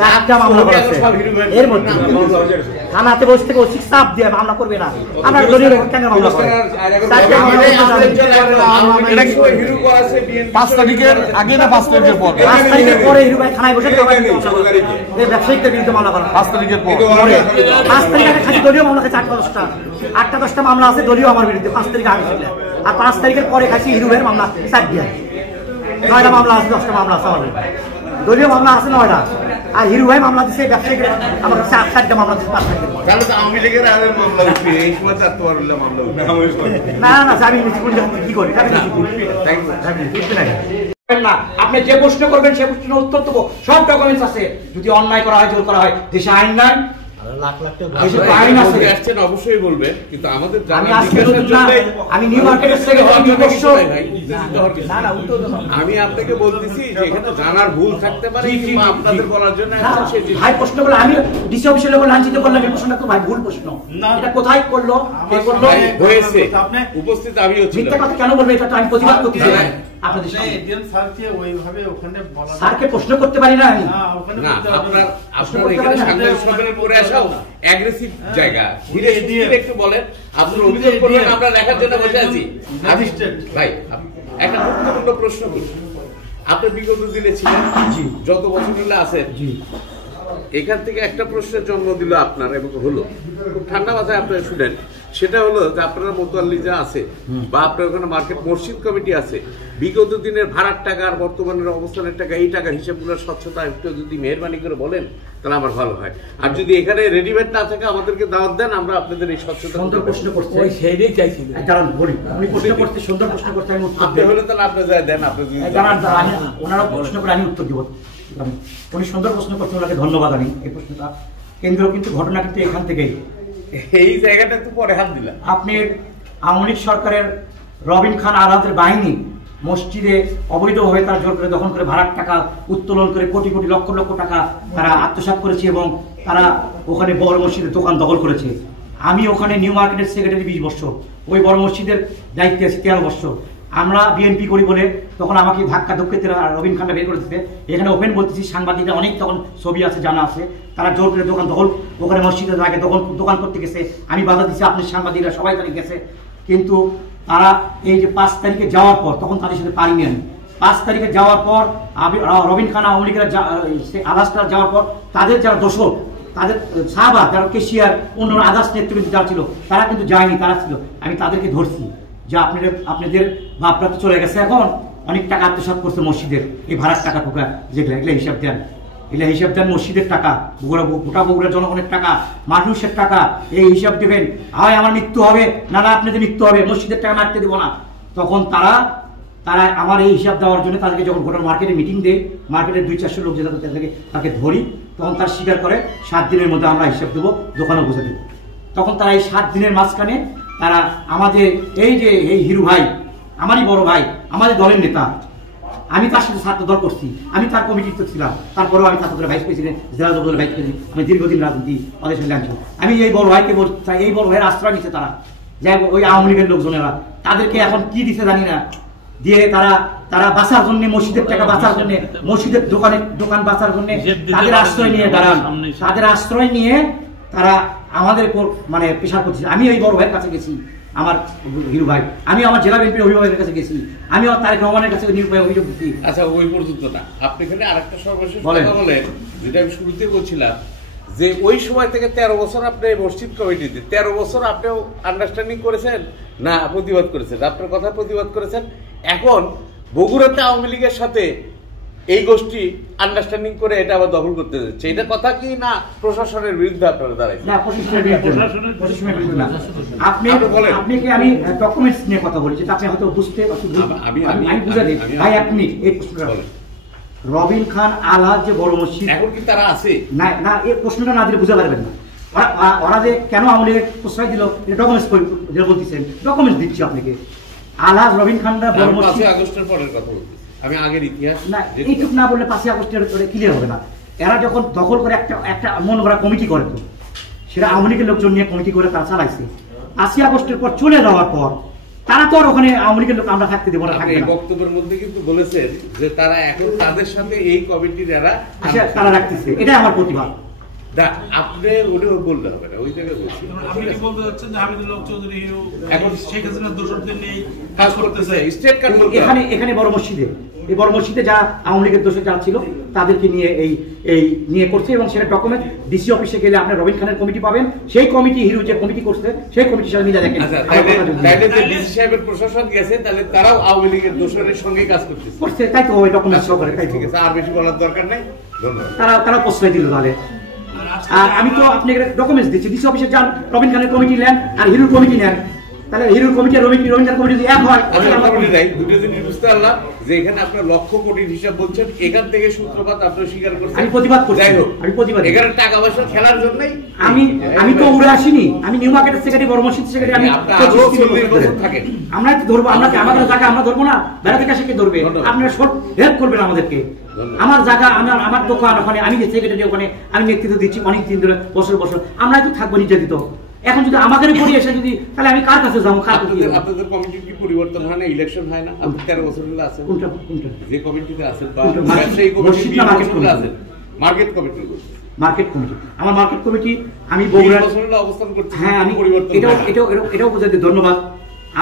4টা মামলা করেছে। এর মধ্যে থানাতে বসে থেকে ওসি চাপ দিয়ে মামলা করবে না, আমরা দলীয় কেন মামলা করে 5 তারিখের আগে না 5 তারিখের পর? 5 তারিখের পরে হিরু ভাই থানায় বসে ব্যবসায়িকদের বিরুদ্ধে মামলা করা 5 তারিখের পর। 5 তারিখ আগে খালি দলীয় মামলা খাইছে 8-10টা মামলা আছে দলীয় আমার বিরুদ্ধে 5 তারিখ আগে ছিল। আর 5 তারিখের পরে খাইছি হিরু ভাইয়ের মামলা 4 দিয়ে 9টা মামলা আছে, 10টা মামলা আছে আমার দলীয় মামলা আছে 9টা। আর হিরু ভাই মামলা দিচ্ছে ব্যবসায়িক আমার 4টা মামলা দিচ্ছে 5 তারিখের পর। তাহলে তো আওয়ামী লীগের আগে মামলা উঠবে, এই সময় চারটা মামলা উঠবে না না আমি কি করি না, আপনি যে প্রশ্ন করবেন সে প্রশ্ন উত্তর দেবো, সব ডকুমেন্টস আছে। যদি অন্যায় করা হয়, জোর করা হয়, দেশে আইন নাই, অবশ্যই বলবেন, কিন্তু আমাদের আমি নিউ মার্কেটের থেকে আমি আপনাকে বলতেছি যে এখানে জানার ভুল থাকতে পারে, আপনাদের বলার জন্য ভাই প্রশ্ন করলে আমি ডিসি অফিসের লোক লাঞ্ছিত করলাম, এই প্রশ্নটা তো ভাই ভুল প্রশ্ন। এটা কোথায় করলো হয়েছে উপস্থিত আমিও ছিলাম, মিথ্যা কথা কেন বলবে? এটা তো আমি প্রতিবাদ করতে চাই আপনাদের স্যারকে প্রশ্ন করতে পারি না আমি। না আপনার এখানে সাংবাদিক পরে আসাও অ্যাগ্রেসিভ জায়গা, ধীরে ধীরে একটু বলেন, আপনার অভিযোগ করবেন, আমরা লেখার জন্য বসে আছি। ভাই একটা গুরুত্বপূর্ণ প্রশ্ন করি, আপনি বিগত দিনে ছিলেন, যত বছর হলে আছেন, এখান থেকে একটা প্রশ্নের জন্ম দিল আপনার এবং হলো, খুব ঠান্ডা মাথায় আপনারা শুনেন, সেটা হলো যে আপনার মোতাল্লি যা আছে বা আপনার ওখানে মার্কেট মসজিদ কমিটি আছে, বিগত দিনের ভাড়ার টাকা আর বর্তমানের অবস্থানের টাকা, এই টাকার হিসাবগুলোর স্বচ্ছতা একটু যদি মেহরবানি করে বলেন তাহলে আমার ভালো হয়। আর যদি এখানে রেডিমেড না থাকে আমাদেরকে দাওয়াত দেন, আমরা আপনাদের এই স্বচ্ছতা প্রশ্ন করতে সেইটাই চাইছি। কারণ বলি আমি প্রশ্ন করতে সুন্দর প্রশ্ন করতে আমি উত্তর দেব, হলে তাহলে আপনি যা দেন, আপনি ওনারা প্রশ্ন করে আমি উত্তর দেব। উনি সুন্দর প্রশ্ন করতে ওনাকে ধন্যবাদ। আমি এই প্রশ্নটা কেন্দ্র কিন্তু ঘটনা কিন্তু এখান থেকেই, এই জায়গাটা তো পরে হাত দিলাম। আপনি আওয়ামী লীগ সরকারের রবিন খান আলাদের বাহিনী মসজিদে অবৈধভাবে তারা জোর করে দখল করে ভাড়ার টাকা উত্তোলন করে কোটি কোটি লক্ষ লক্ষ টাকা তারা আত্মসাৎ করেছে এবং তারা ওখানে বড় মসজিদের দোকান দখল করেছে। আমি ওখানে নিউ মার্কেটের সেক্রেটারি 20 বছর, ওই বড় মসজিদের দায়িত্বে আছি 13 বছর। আমরা বিএনপি করি বলে তখন আমাকে ধাক্কা ধুক্কে রবিন খানটা বের করে দিতে, এখানে ওপেন বলতেছি, সাংবাদিকরা অনেক তখন ছবি আছে জানা আছে, তারা জোর করে দোকান দখল ওখানে মসজিদের আগে দোকান করতে গেছে, আমি বাধা দিচ্ছি, আপনি সাংবাদিকরা সবাই তারিখ গেছে। কিন্তু তারা এই যে 5 তারিখে যাওয়ার পর, তখন তাদের সাথে পারিনি আমি, 5 তারিখে যাওয়ার পর রবিন খান আওয়ামী লীগের আদাসটা যাওয়ার পর তাদের যারা দোষক, তাদের সাহাবা যারা কেশিয়ার অন্য আদাস নেতৃবৃন্দ যারা ছিল তারা কিন্তু যায়নি, তারা ছিল, আমি তাদেরকে ধরছি যে আপনাদের ভাবটা তো চলে গেছে, এখন অনেক টাকা আত্মসাৎ করছে মসজিদের, এই ভাড়ার টাকা ঢোকা যেগুলো, এগুলো হিসাব দেন, এগুলো হিসাব দেন, মসজিদের টাকা, গোটা বগুড়া জনগণের টাকা, মানুষের টাকা, এই হিসাব দেবেন। হয় আমার মৃত্যু হবে, না আপনাদের মৃত্যু হবে, মসজিদের টাকা মারতে দেবো না। তখন তারা আমার এই হিসাব দেওয়ার জন্য তাদেরকে যখন গোটা মার্কেটে মিটিং দেয়, মার্কেটের 200-400 লোক যেটা তাকে ধরি, তখন তার স্বীকার করে 7 দিনের মধ্যে আমরা হিসাব দেবো, দোকানে বুঝে দেবো। তখন তারা এই 7 দিনের মাঝখানে তারা আমাদের এই যে এই হিরু ভাই, আমারই বড় ভাই, আমাদের দলের নেতা, আমি তার সাথে ছাত্র দল করছি, আমি তার কমিটিতে ছিলাম, তারপরেও আমি ছাত্র দলের ভাইস প্রেসিডেন্ট, জেলা দলের ভাইস প্রেসিডেন্ট, আমি দীর্ঘদিন রাজনীতি অদেশের ল্যাংশ। আমি এই বড় ভাইকে বলছি, এই বড় ভাইয়ের আশ্রয় নিচ্ছে তারা, যাই ওই আওয়ামী লীগের লোকজনেরা, তাদেরকে এখন কি দিতে জানি না, দিয়ে তারা বাঁচার জন্য, মসজিদের টাকা বাঁচার জন্য, মসজিদের দোকান বাঁচার জন্য তাদের আশ্রয় নিয়ে দাঁড়ান, তাদের আশ্রয় নিয়ে তারা আমাদের উপর মানে প্রেশার করছে। আমি ওই বড় ভাইয়ের কাছে গেছি, আমার হিরু ভাই, আমি আমার জেলা বিএনপির অভিভাবকের কাছে গেছি, আমি আমার তারেক রহমানের কাছে নির্ভয় অভিযোগ দিচ্ছি। আচ্ছা, ওই পর্যন্ত না, আপনি এখানে আরেকটা সর্বশেষ কথা বলেন, যেটা আমি শুরুতে বলছিলাম, যে ওই সময় থেকে 13 বছর আপনি মসজিদ কমিটিতে, 13 বছর আপনিও আন্ডারস্ট্যান্ডিং করেছেন না প্রতিবাদ করেছেন, আপনার কথা প্রতিবাদ করেছেন। এখন বগুড়াতে আওয়ামী লীগের সাথে এই গোষ্ঠী আন্ডারস্ট্যান্ডিং করে এটা আবার দখল করতে যাচ্ছে, এটা কথা কি না প্রশাসনের বিরুদ্ধে আপনারা দাঁড়াইছেন? না, প্রশাসনের বিরুদ্ধে না। আপনি কি আমি ডকুমেন্টস নিয়ে কথা বলছি, আপনি হয়তো বুঝতে, আমি বুঝা দিই ভাই। আপনি এই প্রশ্নটা বলেন, রবিন খান আলাদ যে বড় মসজিদ, এখন কি তারা আছে? না, এই প্রশ্নটা না দিলে বুঝতে পারবেন না। ওরা যে কেন আওয়ামী লীগের প্রশ্রয় দিল, ডকুমেন্টস বলতেছেন, ডকুমেন্টস দিচ্ছি আপনাকে। আলাদ রবিন খানরা বড় মসজিদ, 5 আগস্টের পরের কথা বলছি আমি, আগের ইতিহাস না, এইটুক না বললে 5 আগস্টের ক্লিয়ার হবে না। এরা যখন দখল করে একটা মন করা কমিটি করে, তো সেটা আওয়ামী লীগের লোকজন নিয়ে কমিটি করে তারা চালাইছে। 5 আগস্টের পর চলে যাওয়ার পর তারা তো আর ওখানে আওয়ামী লীগের লোক আমরা থাকতে দেবো না, আপনি থাকবে এই না। বক্তব্যের মধ্যে কিন্তু বলেছেন যে তারা এখন তাদের সাথে এই কমিটির এরা আচ্ছা, তারা রাখতেছে, এটাই আমার প্রতিবাদ। আপনি ওটা বললে হবে না, ওই জায়গায় বলছি। আপনি কি বলতে চাচ্ছেন যে হামিদুল্লাহ চৌধুরী এখন শেখ হাসিনার দোষরদের নিয়ে কাজ করতেছে স্টেট কাট করতে এখানে এখানে বড় মসজিদে, এই বড় মসজিদে যা আওয়ামী লীগের দোষে যা ছিল তাদেরকে নিয়ে এই নিয়ে করছে, এবং সেটা ডকুমেন্ট ডিসি অফিসে গেলে আপনি রবিন খানের কমিটি পাবেন, সেই কমিটি হিরো যে কমিটি করছে সেই কমিটির সাথে মিলে দেখেন। আচ্ছা, তাইলে যে ডিসি সাহেবের প্রশাসন গেছে, তাহলে তারাও আওয়ামী লীগের দোষরের সঙ্গে কাজ করতেছে। করছে, তাই তো ওই ডকুমেন্ট শো করে, তাই তো। ঠিক আছে, আর বেশি বলার দরকার নাই, ধন্যবাদ। তারা প্রশ্রয় দিল তাহলে। আর আমি তো আপনাকে ডকুমেন্টস দিচ্ছি, ডিসি অফিসে যান, রবিন খানের কমিটি নেন আর হিরোর কমিটি নেন, তাহলে হিরোর কমিটি আর রবিন খানের কমিটি যদি এক হয়, দুটো জিনিস বুঝতে পারলাম যে এখানে আপনার লক্ষ কোটির হিসাব বলছেন, এখান থেকে সূত্রপাত আপনার স্বীকার করছেন। আমি প্রতিবাদ করছি, যাই হোক, আমি প্রতিবাদ, এখানে টাকা পয়সা খেলার জন্যই আমি তো উড়ে আসিনি, আমি নিউ মার্কেটের সেক্রেটারি, বড় মসজিদ সেক্রেটারি, আমি থাকেন। আমরা ধরবো, আমরা আমাদের জায়গা আমরা ধরবো না, বেড়া থেকে আসে কে ধরবে? আপনারা শর্ট হেল্প করবেন আমাদেরকে। আমার জায়গা, আমার দোকান ওখানে, আমি যে সেক্রেটারি ওখানে আমি নেতৃত্ব দিচ্ছি অনেক দিন ধরে, বছর আমরা তো থাকবো নির্যাতিত। এখন যদি আমাদের পড়ে এসে যদি, তাহলে আমি কার কাছে যাবো? আপনাদের কমিটির কি পরিবর্তন হয় না, ইলেকশন হয় না? আপনি 13 বছর ধরে আছেন, কোনটা যে কমিটিতে আছেন বা কোনটা? ব্যবসায়ী মসজিদ কমিটি না মার্কেট কমিটি? আছেন, মার্কেট কমিটি। মার্কেট কমিটি, আমার মার্কেট কমিটি, আমি বগুড়া 20 বছর অবস্থান করছি। হ্যাঁ, আমি পরিবর্তন এটাও বোঝাতে ধন্যবাদ।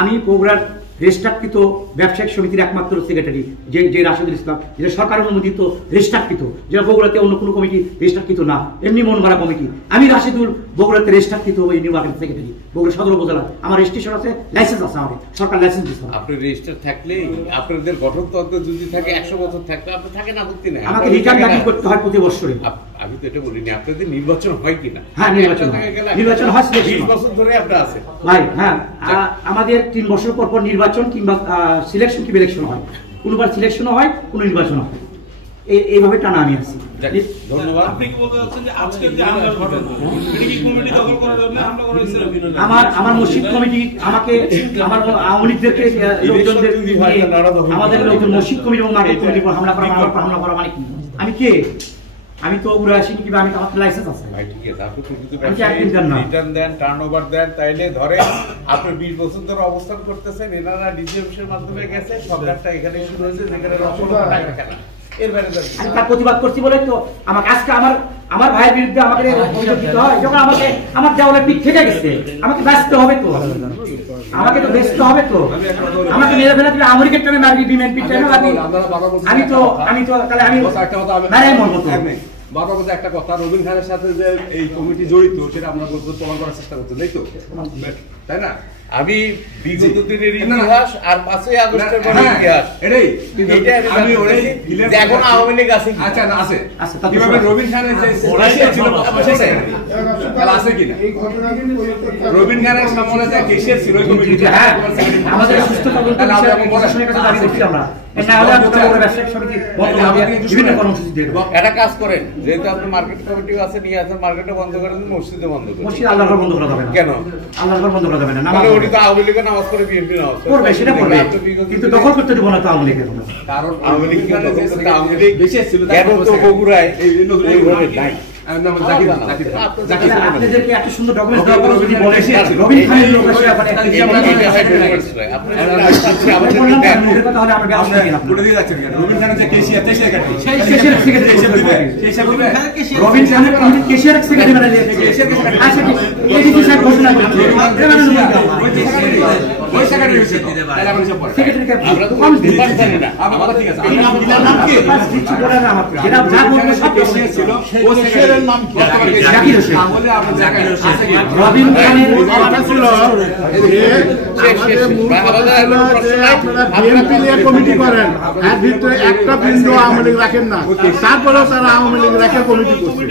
আমি বগুড়ার রেজিস্ট্রাকৃত ব্যবসায়িক সমিতির একমাত্র সেক্রেটারি, যে রাশেদুল ইসলাম, যেটা সরকার অনুমোদিত রেজিস্ট্রাকৃত, যেটা বগুড়াতে অন্য কোনো কমিটি রেজিস্ট্রাকৃত না, এমনি মন মারা কমিটি। আমি রাশেদুল বগুড়াতে রেজিস্ট্রাকৃত ওই নিউ মার্কেট সেক্রেটারি, বগুড়া সদর উপজেলা। আমার রেজিস্ট্রেশন আছে, লাইসেন্স আছে, আমাদের সরকার লাইসেন্স দিচ্ছে। আপনি রেজিস্টার থাকলে আপনাদের গঠনতন্ত্র যদি থাকে 100 বছর থাকলে আপনি থাকেন, আপত্তি নাই। আমাকে রিটার্ন দাখিল করতে হয় প্রতি বছরে। আমি তো এটা বলিনি, আপনাদের নির্বাচন হয় কিনা? হ্যাঁ, নির্বাচন হয়, 20 বছর ধরে আপনারা আছেন ভাই। হ্যাঁ, আমাদের 3 বছর পর পর নির্বাচন কিংবা সিলেকশন কিংবা ইলেকশন হয়, কোনোবার সিলেকশনও হয়, কোনো নির্বাচন হয়, এইভাবে টানা আমি আছি। ধন্যবাদ। আপনি কি বলতে চাচ্ছেন যে আজকের যে হামলার ঘটনা, এটা কি কমিটি দখল করার জন্য হামলা করা হয়েছিল? আমার মসজিদ কমিটি আমাকে, আমার আওয়ামী লীগদেরকে লোকজনদের আমাদের লোকজন মসজিদ কমিটি এবং মার্কেট কমিটির উপর হামলা করা মানে কি? আমি কে? আমি তো উড়ে আসিনি, কিংবা আমি, আমার লাইসেন্স আছে। ঠিক আছে, আপনি রিটার্ন দেন, টার্নওভার দেন, তাইলে ধরে আপনি 20 বছর ধরে অবস্থান করতেছেন, এনারা ডিসি অফিসের মাধ্যমে গেছে, সরকারটা এখানে শুরু হয়েছে, যেখানে লক্ষ লক্ষ টাকা খেলা। এর বাইরে আমি তার প্রতিবাদ করছি বলে তো আমাকে আজকে আমার ভাইয়ের বিরুদ্ধে আমাকে অভিযোগ দিতে হয়, যখন আমাকে আমার দেওয়ালে পিঠ থেকে গেছে, আমাকে ব্যস্ত হবে তো, আমাকে তো ব্যস্ত হবে তো, আমাকে মেরে ফেলে তুমি আমেরিকার টাইমে মারবি, বিমান পিঠ টাইমে মারবি, আমি তো তাহলে আমি নারাই মরবো তো। বাবা বলতে একটা কথা, রবিন খানের সাথে যে এই কমিটি জড়িত সেটা আমরা প্রমাণ করার চেষ্টা করছি, তাই তো? তাই না? আমি বিগত দিনের ইতিহাস আর 5ই আগস্টের পরে ইতিহাস এটাই আমি এখন আওয়ামী লীগ আছে। আচ্ছা, না আছে। কিভাবে রবিন খানের যে ছিল আছে কিনা, রবিন খানের সামনে যে কেশিয়ার ছিল হ্যাঁ, আমাদের সুস্থ তদন্ত প্রশাসনের কাছে দাবি করছি আমরা। একটা কাজ করেন, যেহেতু আপনি মার্কেট কমিটি আছে, নিয়ে আসেন, মার্কেটে বন্ধ করে দিন, মসজিদে বন্ধ করেন। মসজিদ আল্লাহর ঘর বন্ধ করা যাবে না। কেন আল্লাহর ঘর বন্ধ করা যাবে না? উনি তো আওয়ামী লীগের নামাজ পড়ে, বিএনপি নামাজ পড়বে, সেটা করবে, কিন্তু দখল করতে দেবো না তো আওয়ামী লীগের। কারণ আওয়ামী লীগ বেশি ছিল, বগুড়ায় এই নাই। আপনাদেরকে একটা সুন্দর ডকুমেন্ট দেওয়া হলো, যদি বলে রবিন খানের লোক এসে ওখানে তাহলে আমরা ব্যবস্থা নিই না। করে দিয়ে যাচ্ছেন কেন? রবিন খানের যে কেশিয়ার সেক্রেটারি, সেই সেক্রেটারি হিসেবে রবিন খানের কেশিয়ার সেক্রেটারি মানে আচ্ছা, এডিসি সাহেব ঘোষণা করেছে ওই সেক্রেটারি হইছে তো, তাহলে আমরা সব পড়ে সেক্রেটারিকে আমরা তো কম ডিপার্ট জানি না। আমরা ঠিক আছে, এই নাম কি দিচ্ছি বলে না আমাকে, যেটা যা বলবে সব কেশিয়ার ছিল, ও সেক্রেটারির নাম কি? জাকির হোসেন। তাহলে আমরা জাকির হোসেন রবিন খানের কথা ছিল যে আমাদের মূল কথা ছিল যে আপনারা বিএনপি নিয়ে কমিটি করেন, এর ভিতরে একটা বিন্দু আওয়ামী লীগ রাখেন না, তারপরেও তারা আওয়ামী লীগ রেখে কমিটি করছে।